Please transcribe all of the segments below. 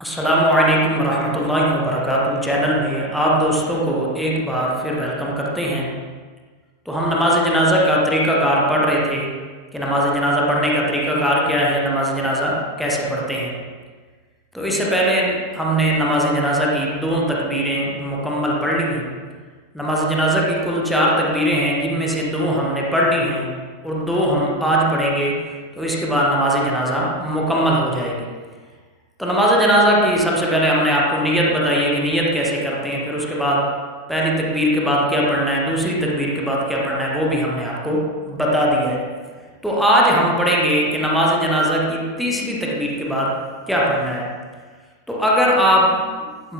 السلام علیکم ورحمۃ اللہ وبرکاتہ چینل میں آپ دوستوں کو ایک بار پھر ویلکم کرتے ہیں۔ تو ہم نماز جنازہ کا طریقہ کار پڑھ رہے تھے کہ نماز جنازہ پڑھنے کا طریقہ کار کیا ہے، نماز جنازہ کیسے پڑھتے ہیں۔ تو اس سے پہلے ہم نے نماز جنازہ کی 2 تکبیریں مکمل پڑھ لی ہیں۔ نماز جنازہ کی کل 4 تکبیریں ہیں، جن میں سے 2 ہم نے پڑھ لی ہیں اور 2 ہم آج پڑھیں گے، تو اس کے بعد نماز جنازہ مکمل ہو جائے گی۔ تو نماز جنازہ کی سب سے پہلے ہم نے آپ کو نیت بتائی ہے کہ نیت کیسے کرتے ہیں، پھر اس کے بعد پہلی تکبیر کے بعد کیا پڑھنا ہے، دوسری تکبیر کے بعد کیا پڑھنا ہے، وہ بھی ہم نے آپ کو بتا دیا ہے۔ تو آج ہم پڑھیں گے کہ نماز جنازہ کی تیسری تکبیر کے بعد کیا پڑھنا ہے۔ تو اگر آپ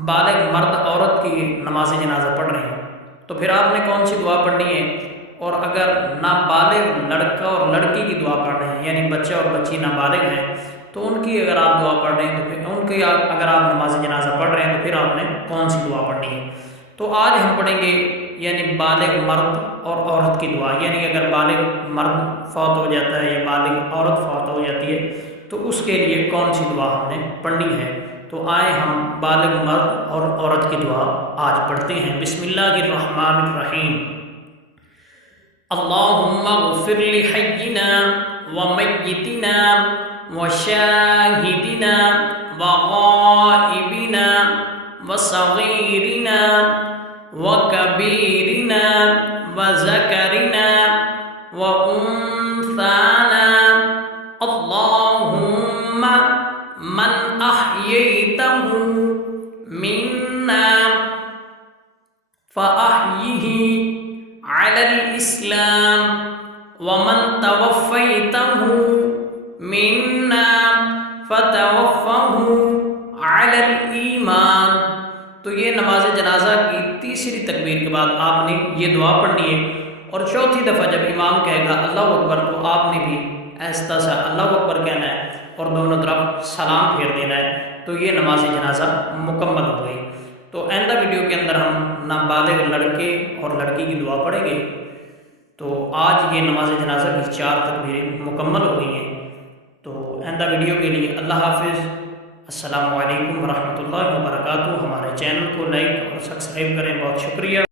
بالغ مرد عورت کی نماز جنازہ پڑھ رہے ہیں تو پھر آپ نے کون سی دعا پڑھنی ہے، اور اگر نابالغ لڑکا اور لڑکی کی دعا پڑھ رہے ہیں، یعنی بچہ اور بچی نابالغ ہیں، تو ان کی اگر آپ دعا پڑھ رہے ہیں تو پھر ان کی اگر آپ نماز جنازہ پڑھ رہے ہیں تو پھر آپ نے کون سی دعا پڑھنی ہے۔ تو آج ہم پڑھیں گے یعنی بالغ مرد اور عورت کی دعا، یعنی اگر بالغ مرد فوت ہو جاتا ہے یا بالغ عورت فوت ہو جاتی ہے تو اس کے لیے کون سی دعا ہم نے پڑھنی ہے۔ تو آئے ہم بالغ مرد اور عورت کی دعا آج پڑھتے ہیں۔ بسم اللہ الرحمن الرحیم۔ اللہم اغفر لحینا ومیتنا وشاہدنا وغائبنا وصغیرنا وکبیرنا وذکرنا وانثانا اللہم من احییتہ منا فاحیہ علی الاسلام ومن توفیتہ منا فتوفہ علی الایمان۔ تو یہ نماز جنازہ کی تیسری تکبیر کے بعد آپ نے یہ دعا پڑھنی ہے، اور چوتھی دفعہ جب امام کہے گا اللہ اکبر تو آپ نے بھی آہستہ سا اللہ اکبر کہنا ہے اور دونوں طرف سلام پھیر دینا ہے۔ تو یہ نماز جنازہ مکمل ہو گئی۔ تو آئندہ ویڈیو کے اندر ہم نابالغ لڑکے اور لڑکی کی دعا پڑھیں گے۔ تو آج یہ نماز جنازہ کی 4 تکبیریں مکمل ہو گئی ہیں۔ تو آئندہ ویڈیو کے لیے اللہ حافظ۔ السلام علیکم ورحمۃ اللہ وبرکاتہ۔ ہمارے چینل کو لائک اور سبسکرائب کریں، بہت شکریہ۔